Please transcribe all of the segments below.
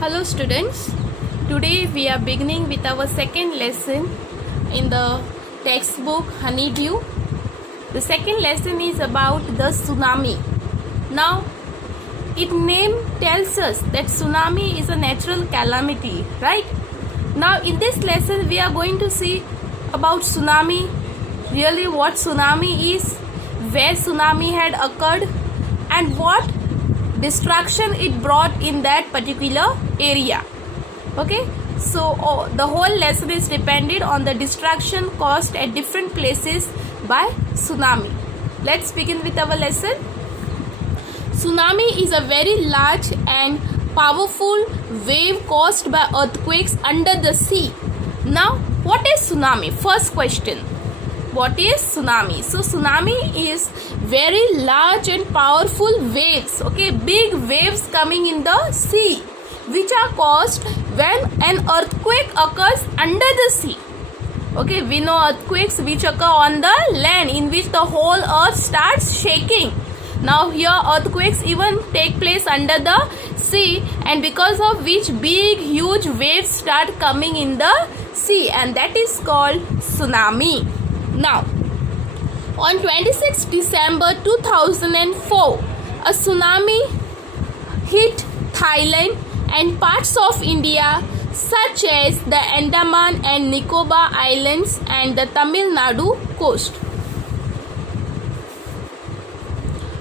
Hello students, today we are beginning with our second lesson in the textbook Honeydew. The second lesson is about the tsunami. Now, its name tells us that tsunami is a natural calamity, right? Now in this lesson we are going to see about tsunami, really what tsunami is, where tsunami had occurred and what destruction it brought in that particular area. Okay, so the whole lesson is dependent on the destruction caused at different places by tsunami. Let's begin with our lesson. Tsunami is a very large and powerful wave caused by earthquakes under the sea. Now, what is tsunami? First question. What is tsunami? So tsunami is very large and powerful waves, okay, big waves coming in the sea, which are caused when an earthquake occurs under the sea. Okay, we know earthquakes which occur on the land, in which the whole earth starts shaking. Now here earthquakes even take place under the sea, and because of which big huge waves start coming in the sea, and that is called tsunami. Now, on 26 December 2004, a tsunami hit Thailand and parts of India such as the Andaman and Nicobar Islands and the Tamil Nadu coast.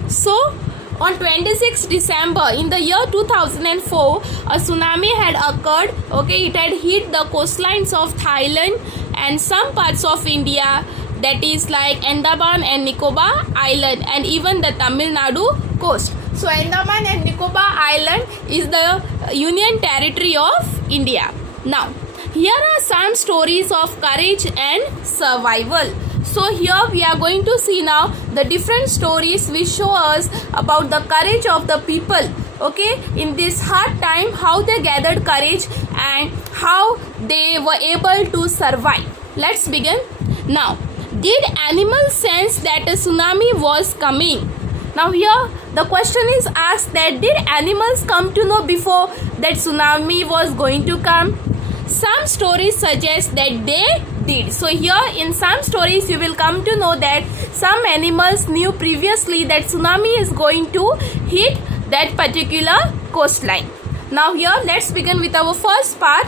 So, on 26 December in the year 2004, a tsunami had occurred. Okay, it had hit the coastlines of Thailand and some parts of India, that is like Andaman and Nicobar Island and even the Tamil Nadu coast. So Andaman and Nicobar Island is the union territory of India. Now, here are some stories of courage and survival. So here we are going to see now the different stories which show us about the courage of the people, okay, in this hard time, how they gathered courage and how they were able to survive. Let's begin. Now, did animals sense that a tsunami was coming? Now here the question is asked that did animals come to know before that tsunami was going to come? Some stories suggest that they did. So here in some stories you will come to know that some animals knew previously that tsunami is going to hit that particular coastline. Now here let's begin with our first part.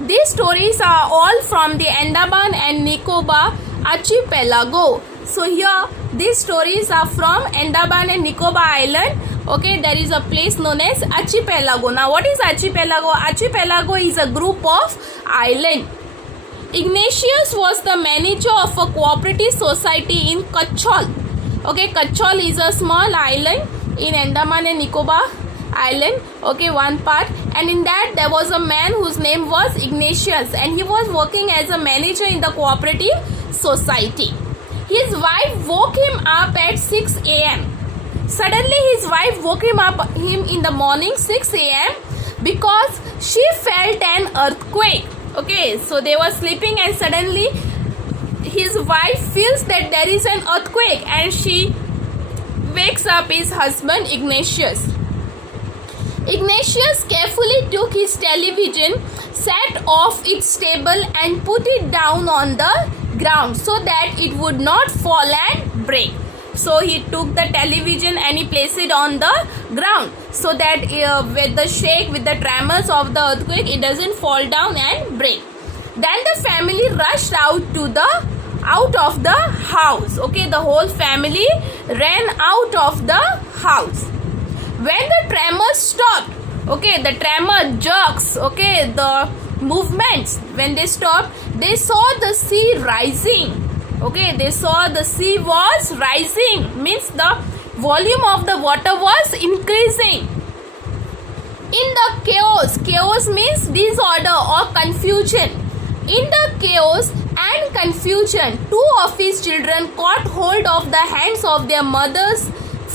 These stories are all from the Andaman and Nicobar archipelago. So here these stories are from Andaman and Nicobar Island. Okay, there is a place known as archipelago. Now what is archipelago? Archipelago is a group of islands. Ignatius was the manager of a cooperative society in Kachol. Okay, Kachol is a small island in Andaman and Nicobar Island, okay, one part, and in that there was a man whose name was Ignatius and he was working as a manager in the cooperative society. His wife woke him up at 6 a.m. Suddenly his wife woke him in the morning 6 a.m. because she felt an earthquake. Okay, so they were sleeping and suddenly his wife feels that there is an earthquake and she wakes up his husband Ignatius. Ignatius carefully took his television, set off its table and put it down on the ground so that it would not fall and break. So he took the television and he placed it on the ground so that with the shake, with the tremors of the earthquake, it doesn't fall down and break. Then the family rushed out of the house. Okay, the whole family ran out of the house. When the tremors stopped, okay, the tremor jerks, okay, the movements, when they stopped, they saw the sea rising. Okay, they saw the sea was rising, means the volume of the water was increasing. In the chaos means disorder or confusion. In the chaos and confusion, two of his children caught hold of the hands of their mother's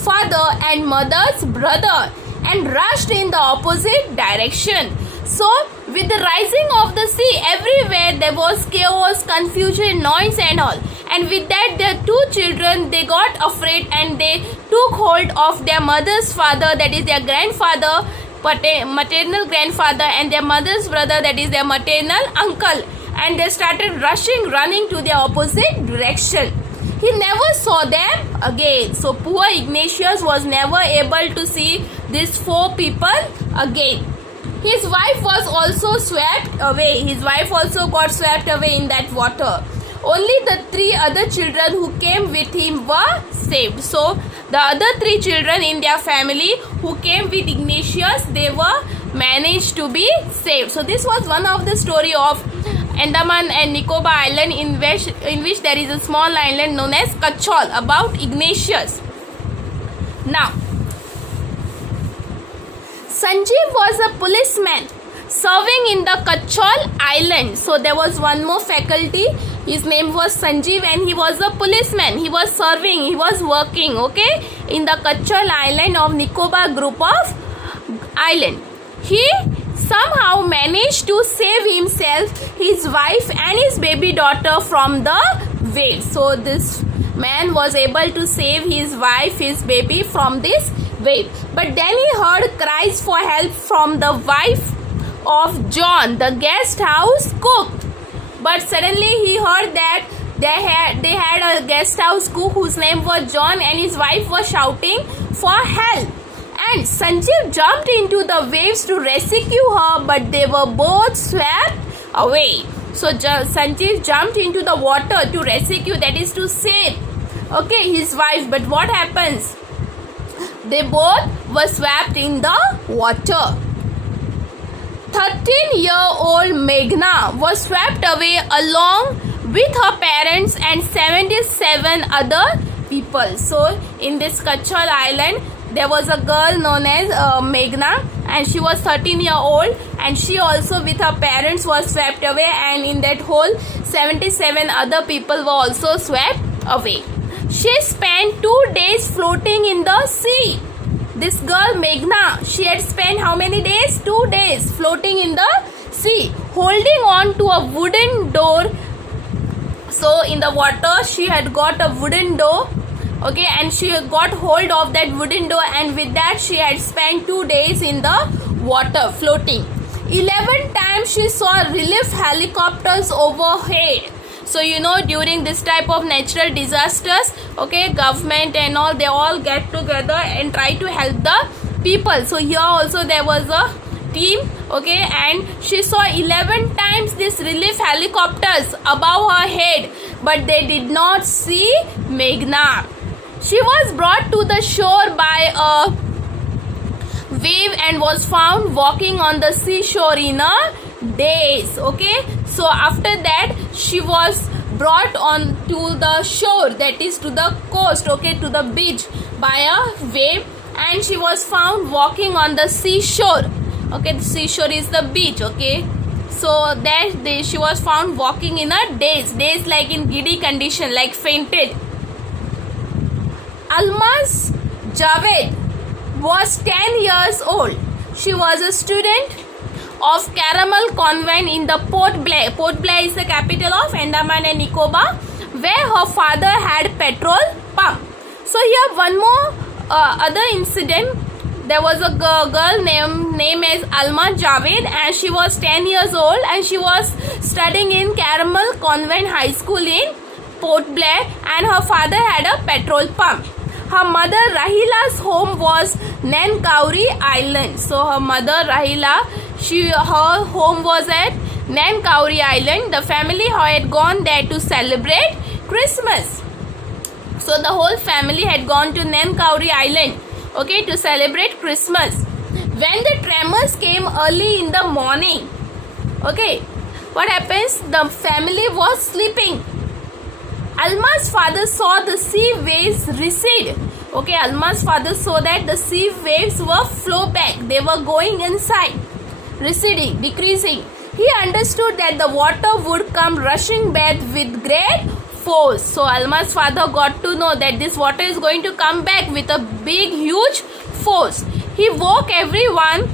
father and mother's brother and rushed in the opposite direction. So, with the rising of the sea, everywhere there was chaos, confusion, noise and all. And with that, their two children, they got afraid and they took hold of their mother's father, that is their grandfather, maternal grandfather and their mother's brother, that is their maternal uncle, and they started running to the opposite direction. He never saw them again. So poor Ignatius was never able to see these 4 people again. His wife was also swept away. His wife also got swept away in that water. Only the 3 other children who came with him were saved. So the other 3 children in their family who came with Ignatius, they were managed to be saved. So this was one of the story of Andaman and Nicobar Island, in which there is a small island known as Kachol, about Ignatius. Now, Sanjeev was a policeman serving in the Kachol Island. So there was one more faculty. His name was Sanjeev and he was a policeman. He was serving, he was working, okay, in the Kachol Island of Nicobar group of island. He somehow managed to save himself, his wife and his baby daughter from the waves. So this man was able to save his wife, his baby from this wave. But then he heard cries for help from the wife of John, the guest house cook. But suddenly he heard that they had a guest house cook whose name was John, and his wife was shouting for help. And Sanjeev jumped into the waves to rescue her, but they were both swept away. So Sanjeev jumped into the water to rescue, that is to save, okay, his wife. But what happens? They both were swept in the water. 13-year-old Meghna was swept away along with her parents and 77 other people. So in this Kachol Island, there was a girl known as Meghna, and she was 13-year-old, and she also with her parents was swept away, and in that whole 77 other people were also swept away. She spent 2 days floating in the sea. This girl Meghna, she had spent how many days? 2 days floating in the sea, holding on to a wooden door. So in the water she had got a wooden door, okay, and she got hold of that wooden door, and with that she had spent 2 days in the water floating. 11 times she saw relief helicopters overhead. So you know, during this type of natural disasters, okay, government and all, they all get together and try to help the people. So here also there was a team, okay, and she saw 11 times these relief helicopters above her head, but they did not see Meghna. She was brought to the shore by a wave and was found walking on the seashore in a daze, okay. So after that she was brought on to the shore, that is to the coast, okay, to the beach by a wave, and she was found walking on the seashore, okay. The seashore is the beach, okay. So that she was found walking in a daze like in giddy condition, like fainted. Almaz Javed was 10 years old. She was a student of Caramel Convent in the Port Blair. Port Blair is the capital of Andaman and Nicobar, where her father had petrol pump. So here one more other incident. There was a girl named as Almaz Javed, and she was 10 years old, and she was studying in Caramel Convent High School in Port Blair, and her father had a petrol pump. Her mother Rahila's home was Nankauri Island. So her mother Rahila, her home was at Nankauri Island. The family had gone there to celebrate Christmas. So the whole family had gone to Nankauri Island, okay, to celebrate Christmas. When the tremors came early in the morning, okay, what happens? The family was sleeping. Alma's father saw the sea waves recede. Okay, Alma's father saw that the sea waves were flow back. They were going inside, receding, decreasing. He understood that the water would come rushing back with great force. So Alma's father got to know that this water is going to come back with a big, huge force. He woke everyone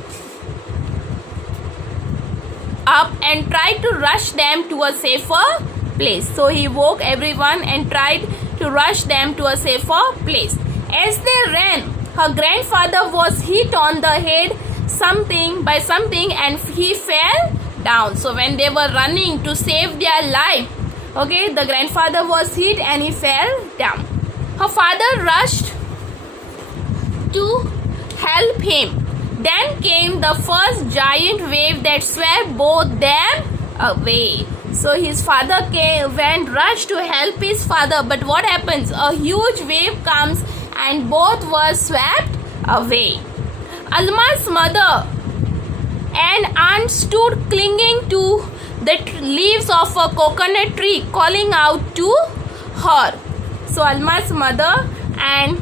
up and tried to rush them to a safer place. So he woke everyone and tried to rush them to a safer place. As they ran, her grandfather was hit on the head something and he fell down. So when they were running to save their life, okay, the grandfather was hit and he fell down. Her father rushed to help him. Then came the first giant wave that swept both them away. So his father rushed to help his father, but what happens? A huge wave comes and both were swept away. Alma's mother and aunt stood clinging to the leaves of a coconut tree, calling out to her. So Alma's mother and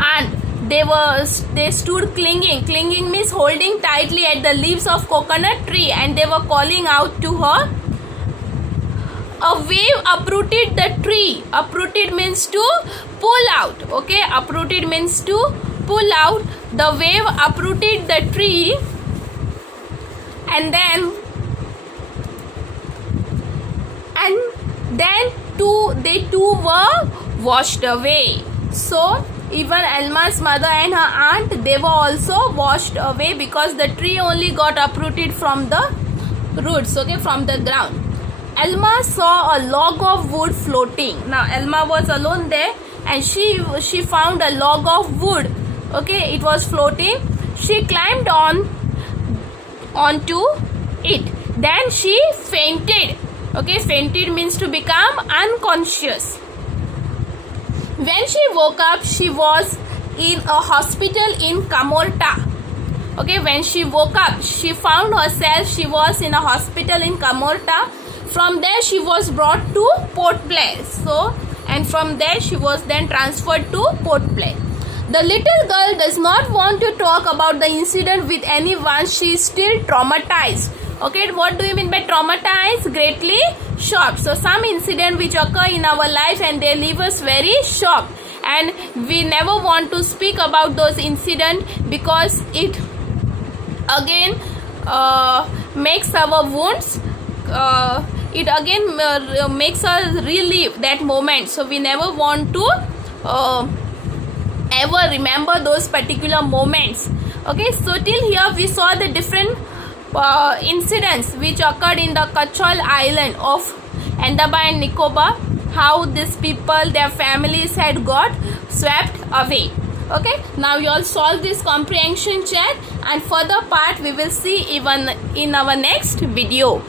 aunt, they stood clinging. Clinging means holding tightly at the leaves of coconut tree, and they were calling out to her. A wave uprooted the tree. Uprooted means to pull out. Okay, uprooted means to pull out. The wave uprooted the tree, and then they too were washed away. So even Alma's mother and her aunt, they were also washed away because the tree only got uprooted from the roots, okay, from the ground. Alma saw a log of wood floating. Now Alma was alone there and she found a log of wood, okay, it was floating. She climbed onto it. Then she fainted. Okay, fainted means to become unconscious. When she woke up, she was in a hospital in Kamorta. Okay, when she woke up, she found herself, she was in a hospital in Kamorta. From there, she was brought to Port Blair. So, and from there, she was then transferred to Port Blair. The little girl does not want to talk about the incident with anyone. She is still traumatized. Okay, what do you mean by traumatized? Greatly shocked. So some incident which occur in our life and they leave us very shocked, and we never want to speak about those incidents because it again makes our wounds, it again makes us relive that moment. So we never want to ever remember those particular moments. Okay, so till here we saw the different incidents which occurred in the Kachol Island of Andaman and Nicobar, how these people, their families had got swept away. Okay, now you all solve this comprehension check, and further part we will see even in our next video.